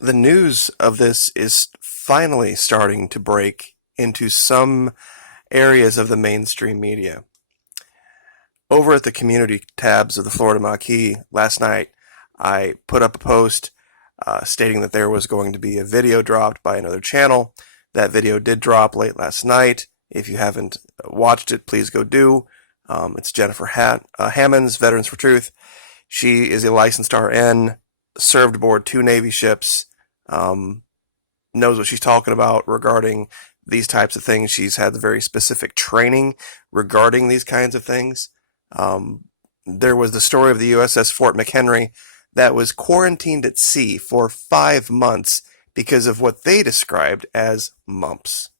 The news of this is finally starting to break into some areas of the mainstream media. Over at the community tabs of the Florida Maquis last night, I put up a post stating that there was going to be a video dropped by another channel. That video did drop late last night. If you haven't watched it, please go do. It's Jennifer Hammonds, Veterans for Truth. She is a licensed RN, served aboard 2 Navy ships, knows what she's talking about regarding these types of things. She's had very specific training regarding these kinds of things. There was the story of the USS Fort McHenry that was quarantined at sea for 5 months because of what they described as mumps.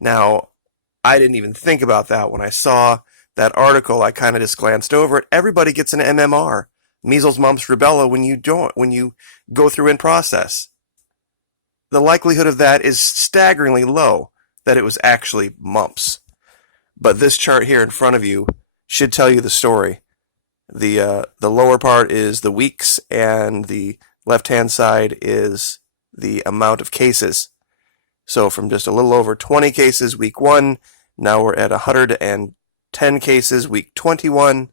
Now, I didn't even think about that when I saw that article. I kind of just glanced over it. Everybody gets an MMR, measles, mumps, rubella, when you go through in process. The likelihood of that is staggeringly low, that it was actually mumps. But this chart here in front of you should tell you the story. The lower part is the weeks, and the left-hand side is the amount of cases. So from just a little over 20 cases week 1, now we're at 110 cases week 21.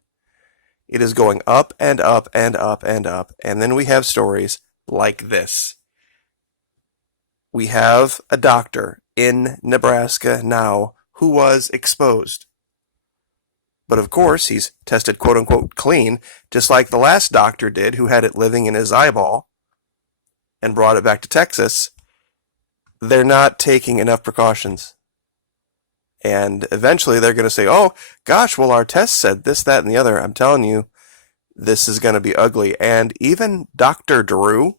It is going up and up and up and up. And then we have stories like this. We have a doctor in Nebraska now who was exposed. But of course, he's tested quote-unquote clean, just like the last doctor did who had it living in his eyeball and brought it back to Texas. They're not taking enough precautions. And eventually they're going to say, oh, gosh, well, our test said this, that, and the other. I'm telling you, this is going to be ugly. And even Dr. Drew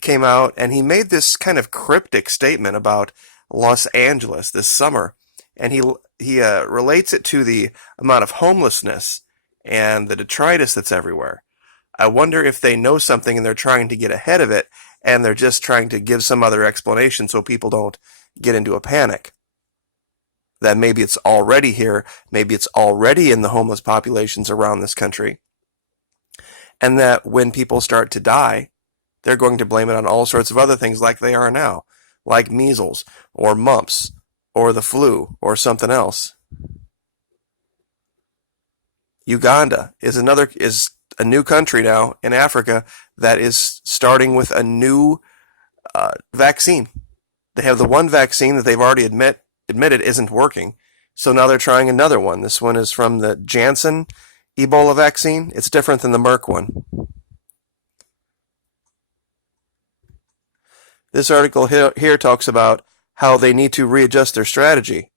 came out and he made this kind of cryptic statement about Los Angeles this summer. And he relates it to the amount of homelessness and the detritus that's everywhere. I wonder if they know something and they're trying to get ahead of it, and they're just trying to give some other explanation so people don't get into a panic. That maybe it's already here, maybe it's already in the homeless populations around this country, and that when people start to die, they're going to blame it on all sorts of other things like they are now, like measles or mumps or the flu or something else. Uganda is a new country now in Africa that is starting with a new vaccine. They have the one vaccine that they've already admitted isn't working, so now they're trying another one. This one is from the Janssen Ebola vaccine. It's different than the Merck one. This article here talks about how they need to readjust their strategy.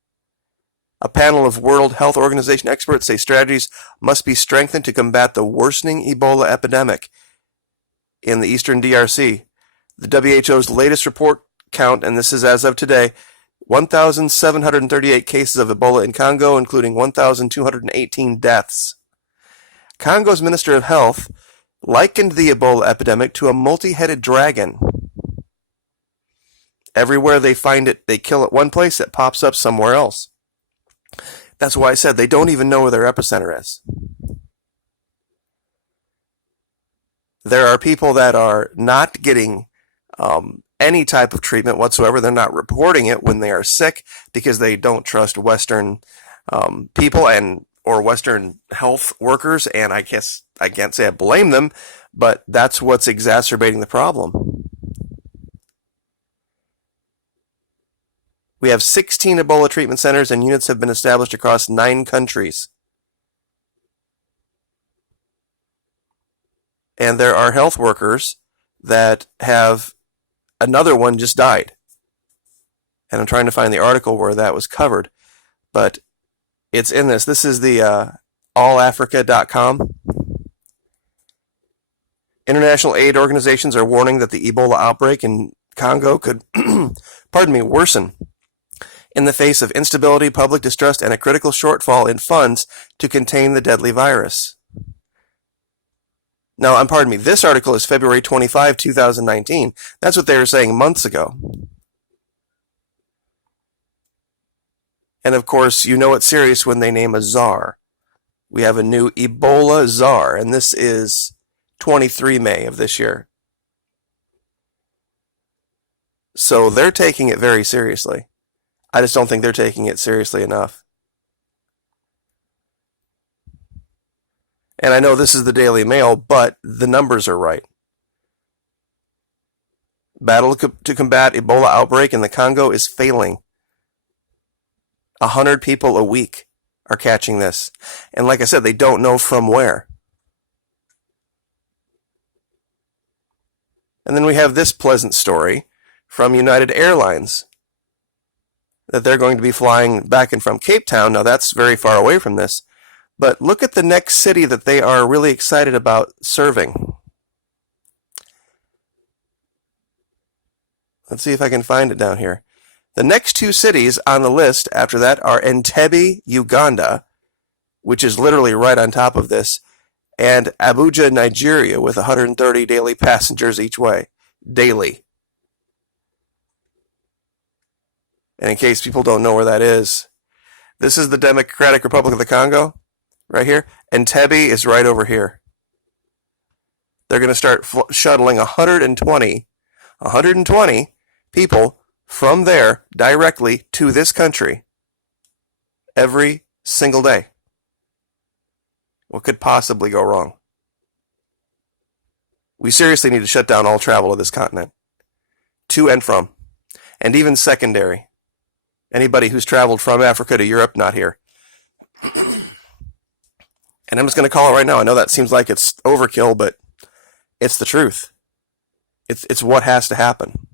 A panel of World Health Organization experts say strategies must be strengthened to combat the worsening Ebola epidemic in the eastern DRC. The WHO's latest report count, and this is as of today, 1,738 cases of Ebola in Congo, including 1,218 deaths. Congo's Minister of Health likened the Ebola epidemic to a multi-headed dragon. Everywhere they find it, they kill it one place, it pops up somewhere else. That's why I said they don't even know where their epicenter is. There are people that are not getting any type of treatment whatsoever. They're not reporting it when they are sick because they don't trust Western people or Western health workers, and I guess I can't say I blame them, but that's what's exacerbating the problem. We have 16 Ebola treatment centers, and units have been established across 9 countries. And there are health workers that have another one just died. And I'm trying to find the article where that was covered, but it's in this. This is the allafrica.com. International aid organizations are warning that the Ebola outbreak in Congo could, worsen in the face of instability, public distrust, and a critical shortfall in funds to contain the deadly virus. Now, this article is February 25, 2019. That's what they were saying months ago. And of course, you know it's serious when they name a czar. We have a new Ebola czar, and this is 23 May of this year. So they're taking it very seriously. I just don't think they're taking it seriously enough. And I know this is the Daily Mail, but the numbers are right. Battle to combat Ebola outbreak in the Congo is failing. 100 people a week are catching this. And like I said, they don't know from where. And then we have this pleasant story from United Airlines that they're going to be flying back and from Cape Town. Now that's very far away from this. But look at the next city that they are really excited about serving. Let's see if I can find it down here. The next two cities on the list after that are Entebbe, Uganda, which is literally right on top of this, and Abuja, Nigeria, with 130 daily passengers each way. Daily. And in case people don't know where that is, this is the Democratic Republic of the Congo, right here. Entebbe is right over here. They're going to start shuttling 120 people from there directly to this country every single day. What could possibly go wrong? We seriously need to shut down all travel to this continent, to and from, and even secondary. Anybody who's traveled from Africa to Europe, not here. And I'm just going to call it right now. I know that seems like it's overkill, but it's the truth. It's what has to happen.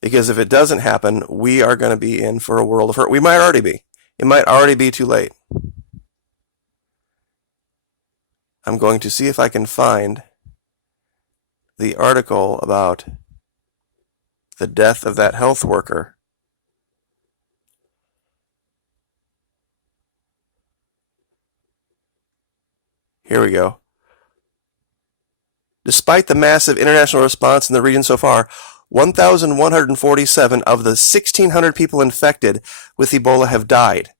Because if it doesn't happen, we are going to be in for a world of hurt. We might already be. It might already be too late. I'm going to see if I can find the article about the death of that health worker. Here we go. Despite the massive international response in the region so far, 1,147 of the 1,600 people infected with Ebola have died.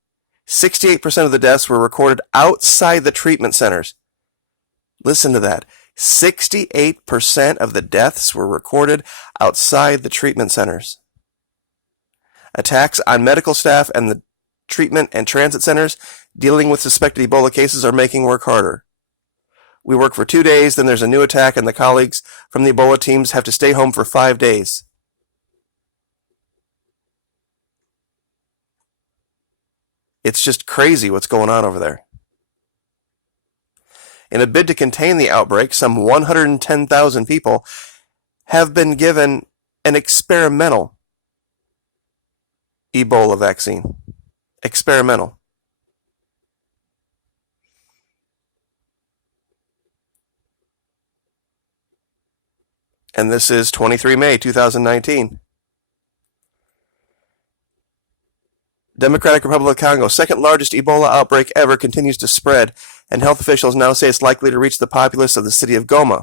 68% of the deaths were recorded outside the treatment centers. Listen to that. 68% of the deaths were recorded outside the treatment centers. Attacks on medical staff and the treatment and transit centers dealing with suspected Ebola cases are making work harder. We work for 2 days, then there's a new attack, and the colleagues from the Ebola teams have to stay home for 5 days. It's just crazy what's going on over there. In a bid to contain the outbreak, some 110,000 people have been given an experimental Ebola vaccine. Experimental. And this is 23 May 2019. Democratic Republic of Congo, second largest Ebola outbreak ever, continues to spread, and health officials now say it's likely to reach the populace of the city of Goma.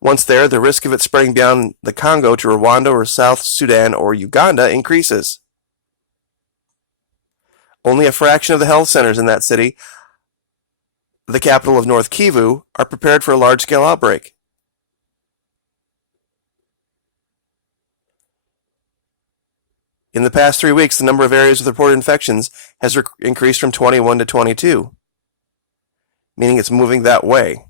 Once there, the risk of it spreading beyond the Congo to Rwanda or South Sudan or Uganda increases. Only a fraction of the health centers in that city, the capital of North Kivu, are prepared for a large-scale outbreak. In the past 3 weeks, the number of areas with reported infections has increased from 21 to 22, meaning it's moving that way.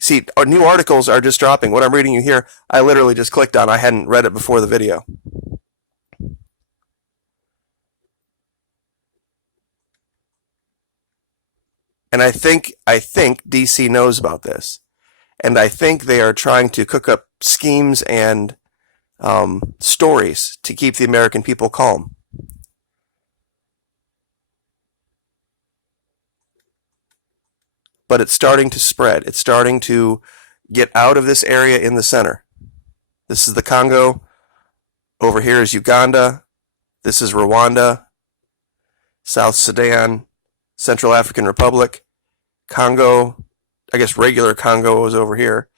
See, our new articles are just dropping. What I'm reading you here, I literally just clicked on. I hadn't read it before the video. And I think DC knows about this. And I think they are trying to cook up schemes and stories to keep the American people calm. But it's starting to spread. It's starting to get out of this area in the center. This is the Congo. Over here is Uganda. This is Rwanda, South Sudan, Central African Republic, Congo. I guess regular Congo is over here.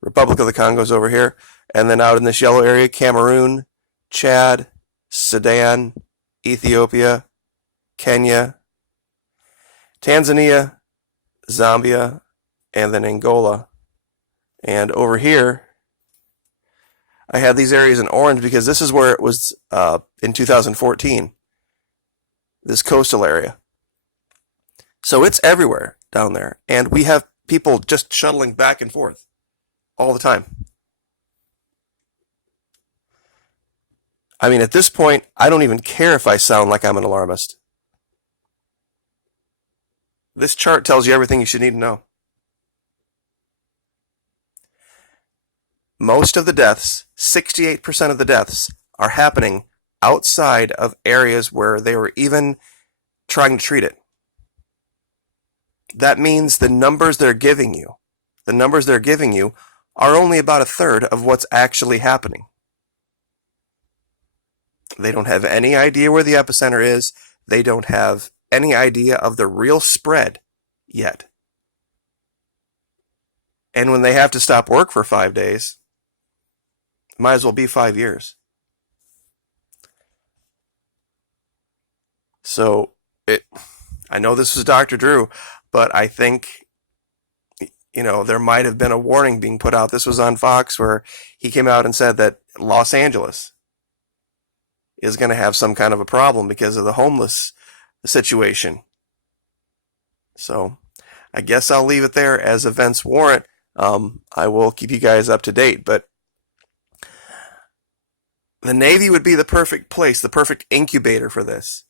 Republic of the Congo is over here. And then out in this yellow area, Cameroon, Chad, Sudan, Ethiopia, Kenya, Tanzania, Zambia, and then Angola. And over here I had these areas in orange because this is where it was in 2014, this coastal area. So it's everywhere down there. And we have people just shuttling back and forth all the time. I mean, at this point, I don't even care if I sound like I'm an alarmist. This chart tells you everything you should need to know. Most of the deaths, 68% of the deaths, are happening outside of areas where they were even trying to treat it. That means the numbers they're giving you are only about a third of what's actually happening. They don't have any idea where the epicenter is. They don't have any idea of the real spread yet. And when they have to stop work for 5 days, it might as well be 5 years. So I know this was Dr. Drew, but I think, there might have been a warning being put out. This was on Fox where he came out and said that Los Angeles is going to have some kind of a problem because of the homeless situation. So I guess I'll leave it there as events warrant. I will keep you guys up to date, but the Navy would be the perfect place, the perfect incubator for this.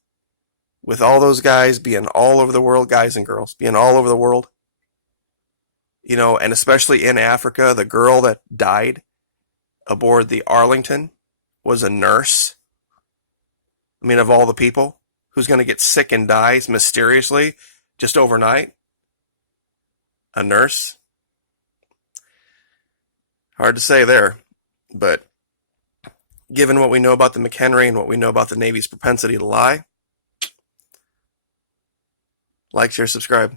With all those guys being all over the world, guys and girls, being all over the world. And especially in Africa, the girl that died aboard the Arlington was a nurse. I mean, of all the people, who's going to get sick and dies mysteriously just overnight? A nurse? Hard to say there, but given what we know about the McHenry and what we know about the Navy's propensity to lie, like, share, subscribe.